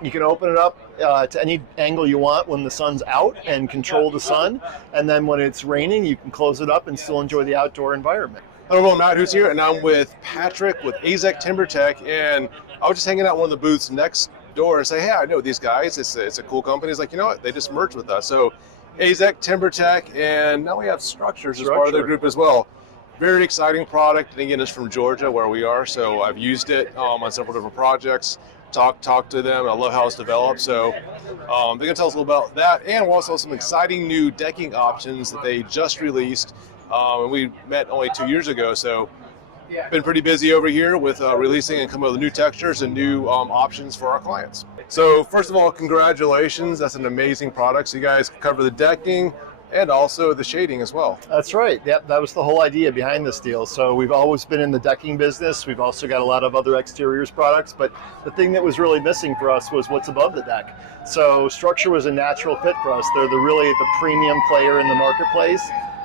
You can open it up to any angle you want when the sun's out and control the sun. And then when it's raining, you can close it up and still enjoy the outdoor environment. Hello everyone, Matt who's here, and I'm with Patrick with AZEK Timber Tech, and I was just hanging out in one of the booths next door and say, hey, I know these guys, it's a cool company. He's like, you know what, they just merged with us. So AZEK Timber Tech, and now we have Structures as part of their group as well. Very exciting product, and again, it's from Georgia where we are, so I've used it on several different projects. Talk to them. I love how it's developed. So they're going to tell us a little about that, and we'll also have some exciting new decking options that they just released. And we met only 2 years ago, so been pretty busy over here with releasing and coming up with new textures and new options for our clients. So first of all, congratulations. That's an amazing product. So you guys cover the decking and also the shading as well. That's right. Yep, that was the whole idea behind this deal. So we've always been in the decking business. We've also got a lot of other exteriors products, but the thing that was really missing for us was what's above the deck. So Structure was a natural fit for us. They're really the premium player in the marketplace,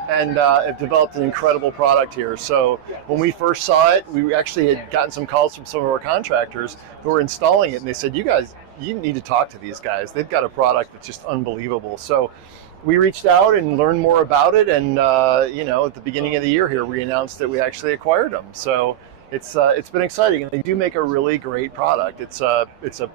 and have developed an incredible product here. So when we first saw it, we actually had gotten some calls from some of our contractors who were installing it, and they said, you guys, you need to talk to these guys. They've got a product that's just unbelievable. So we reached out and learned more about it, and at the beginning of the year here, we announced that we actually acquired them. So it's been exciting, and they do make a really great product. It's a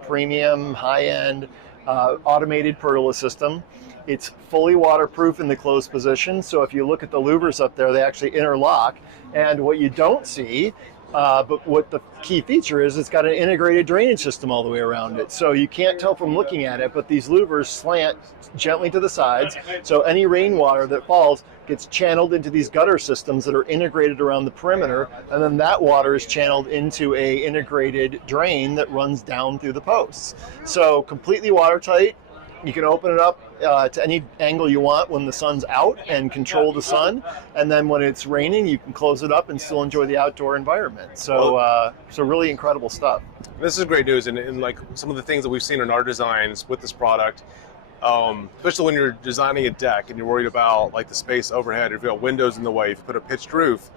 premium, high-end, automated pergola system. It's fully waterproof in the closed position, so if you look at the louvers up there, they actually interlock. And what you don't see, but what the key feature is, it's got an integrated drainage system all the way around it. So you can't tell from looking at it, but these louvers slant gently to the sides, so any rainwater that falls gets channeled into these gutter systems that are integrated around the perimeter, and then that water is channeled into a integrated drain that runs down through the posts. So completely watertight. You can open it up to any angle you want when the sun's out and control the sun, and then when it's raining, you can close it up and still enjoy the outdoor environment. So, so really incredible stuff. This is great news, and like some of the things that we've seen in our designs with this product, especially when you're designing a deck and you're worried about like the space overhead, if you've got windows in the way, if you put a pitched roof,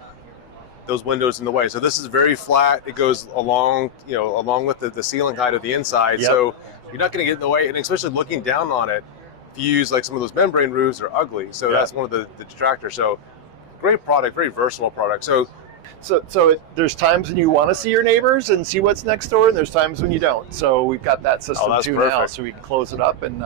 those windows in the way. So this is very flat. It goes along, along with the ceiling height of the inside. Yep. So you're not going to get in the way, and especially looking down on it, if you use like some of those membrane roofs, are ugly. So that's one of the detractors. So great product, very versatile product. So there's times when you want to see your neighbors and see what's next door, and there's times when you don't. So we've got that system too now, so we can close it up and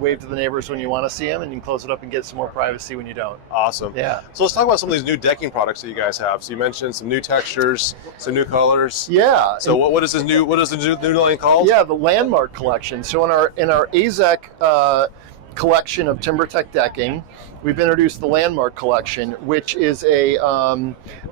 wave to the neighbors when you want to see them, and you can close it up and get some more privacy when you don't. Awesome. Yeah. So let's talk about some of these new decking products that you guys have. So you mentioned some new textures, some new colors. Yeah. So what is this new? What is the new line called? Yeah, the Landmark collection. So in our AZEK collection of TimberTech decking, we've introduced the Landmark collection, which is a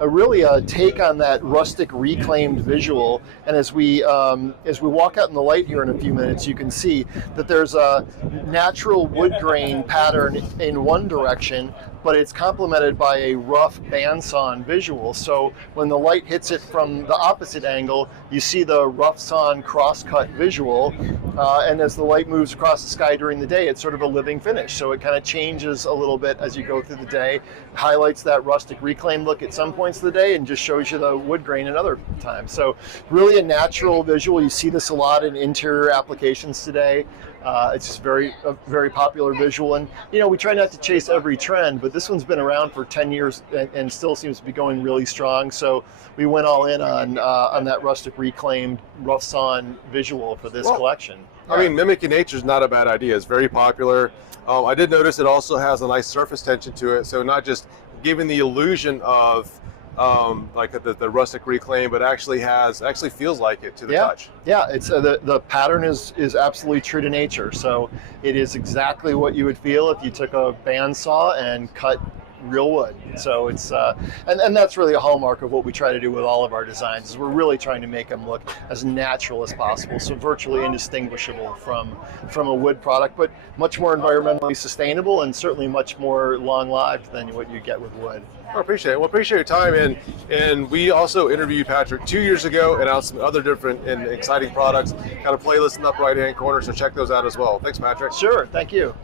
really a take on that rustic reclaimed visual. And as we walk out in the light here in a few minutes, you can see that there's a natural wood grain pattern in one direction, but it's complemented by a rough bandsawn visual. So when the light hits it from the opposite angle, you see the rough sawn cross-cut visual, and as the light moves across the sky during the day, it's sort of a living finish. So it kind of changes a little bit as you go through the day, highlights that rustic reclaim look at some points of the day, and just shows you the wood grain at other times. So really a natural visual. You see this a lot in interior applications today. It's just a very popular visual, and we try not to chase every trend, but this one's been around for 10 years and still seems to be going really strong. So we went all in on that rustic reclaimed rough sawn visual for this collection. I mean, mimicking nature is not a bad idea. It's very popular. I did notice it also has a nice surface tension to it, so not just giving the illusion of like the rustic reclaim, but actually feels like it to the touch. Yeah, it's the pattern is absolutely true to nature. So it is exactly what you would feel if you took a bandsaw and cut real wood. So it's and that's really a hallmark of what we try to do with all of our designs, is we're really trying to make them look as natural as possible, so virtually indistinguishable from a wood product, but much more environmentally sustainable and certainly much more long-lived than what you get with wood. I appreciate it. Well, appreciate your time, and we also interviewed Patrick 2 years ago and announced some other different and exciting products. Got a playlist in the upper right-hand corner, so check those out as well. Thanks, Patrick. Sure, thank you.